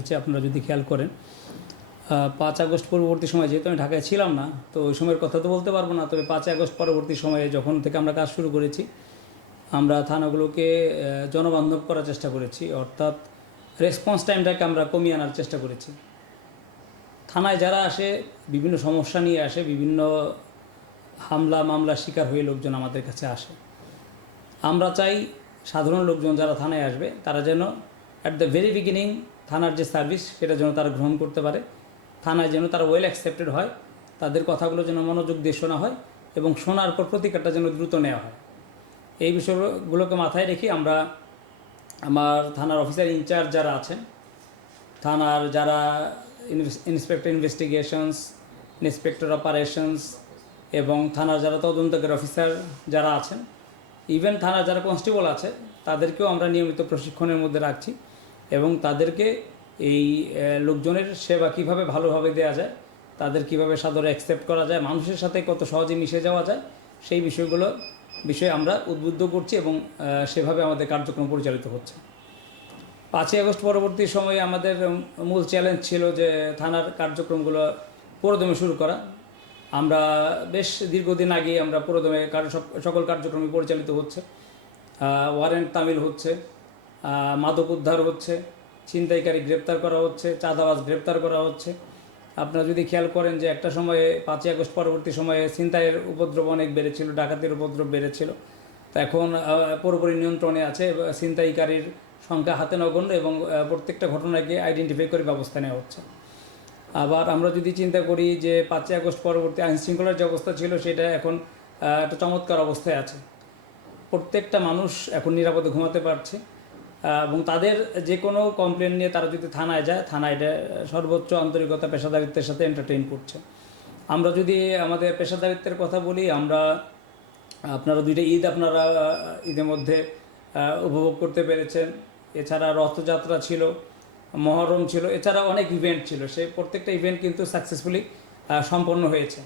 হচ্ছে আপনারা যদি খেয়াল করেন পাঁচ আগস্ট পরবর্তী সময় যেহেতু আমি ঢাকায় ছিলাম না, তো ওই সময়ের কথা তো বলতে পারব না, তবে পাঁচ আগস্ট পরবর্তী সময়ে যখন থেকে আমরা কাজ শুরু করেছি, আমরা থানাগুলোকে জনবান্ধব করার চেষ্টা করেছি, অর্থাৎ রেসপন্স টাইমটাকে আমরা কমিয়ে আনার চেষ্টা করেছি। থানায় যারা আসে, বিভিন্ন সমস্যা নিয়ে আসে, বিভিন্ন হামলা মামলার শিকার হয়ে লোকজন আমাদের কাছে আসে। আমরা চাই সাধারণ লোকজন যারা থানায় আসবে, তারা যেন অ্যাট দ্য ভেরি বিগিনিং থানার যে সার্ভিস, সেটা যেন তারা গ্রহণ করতে পারে। থানায় যেন তারা ওয়েল অ্যাকসেপ্টেড হয়, তাদের কথাগুলো যেন মনোযোগ দিয়ে শোনা হয় এবং শোনার পর প্রতিকারটা যেন দ্রুত নেওয়া হয়। এই বিষয়গুলোকে মাথায় রেখে আমরা আমার থানার অফিসার ইনচার্জ যারা আছেন, থানার যারা ইন্সপেক্টর ইনভেস্টিগেশনস ইন্সপেক্টর অপারেশনস এবং থানার যারা তদন্তকারী অফিসার যারা আছেন ইভেন থানার যারা কনস্টেবল আছে, তাদেরকেও আমরা নিয়মিত প্রশিক্ষণের মধ্যে রাখছি। এবং তাদেরকে এই লোকজনের সেবা কীভাবে ভালোভাবে দেওয়া যায়, তাদের কীভাবে সাদরে অ্যাকসেপ্ট করা যায়, মানুষের সাথে কত সহজে মিশে যাওয়া যায়, সেই বিষয়গুলো বিষয়ে আমরা উদ্বুদ্ধ করছি এবং সেভাবে আমাদের কার্যক্রম পরিচালিত হচ্ছে। পাঁচই আগস্ট পরবর্তী সময়ে আমাদের মূল চ্যালেঞ্জ ছিল যে থানার কার্যক্রমগুলো পুরোদমে শুরু করা। আমরা বেশ দীর্ঘদিন আগে আমরা পুরোদমে সকল কার্যক্রমই পরিচালিত হচ্ছে। ওয়ারেন্ট তামিল হচ্ছে। মাদক উদ্ধার হচ্ছে, ছিনতাইকারী গ্রেপ্তার করা হচ্ছে, চাঁদাবাজ গ্রেপ্তার করা হচ্ছে। আপনারা যদি খেয়াল করেন যে একটা সময়ে পাঁচই আগস্ট পরবর্তী সময়ে ছিনতাইয়ের উপদ্রব অনেক বেড়েছিল, ডাকাতির উপদ্রব বেড়েছিল। তো এখন পুরোপুরি নিয়ন্ত্রণে আছে ছিনতাইকারীর সংখ্যা হাতে নগণ্য এবং প্রত্যেকটা ঘটনাকে আইডেন্টিফাই করে ব্যবস্থা নেওয়া হচ্ছে। আবার আমরা যদি চিন্তা করি যে পাঁচই আগস্ট পরবর্তী আইন শৃঙ্খলার যে অবস্থা ছিল, সেটা এখন একটা চমৎকার অবস্থায় আছে। প্রত্যেকটা মানুষ এখন নিরাপদে ঘুমাতে পারছে। এবং তাদের যে কোনো কমপ্লেন নিয়ে তারা যদি থানায় যায়, থানায় এটা সর্বোচ্চ আন্তরিকতা, পেশাদারিত্বের সাথে এন্টারটেইন করছে। আমরা যদি আমাদের পেশাদারিত্বের কথা বলি, আমরা, আপনারা দুইটা ঈদ আপনারা ঈদের মধ্যে উপভোগ করতে পেরেছেন। এছাড়া রথযাত্রা ছিল, মহরম ছিল, এছাড়া অনেক ইভেন্ট ছিল। সেই প্রত্যেকটা ইভেন্ট কিন্তু সাকসেসফুলি সম্পন্ন হয়েছে।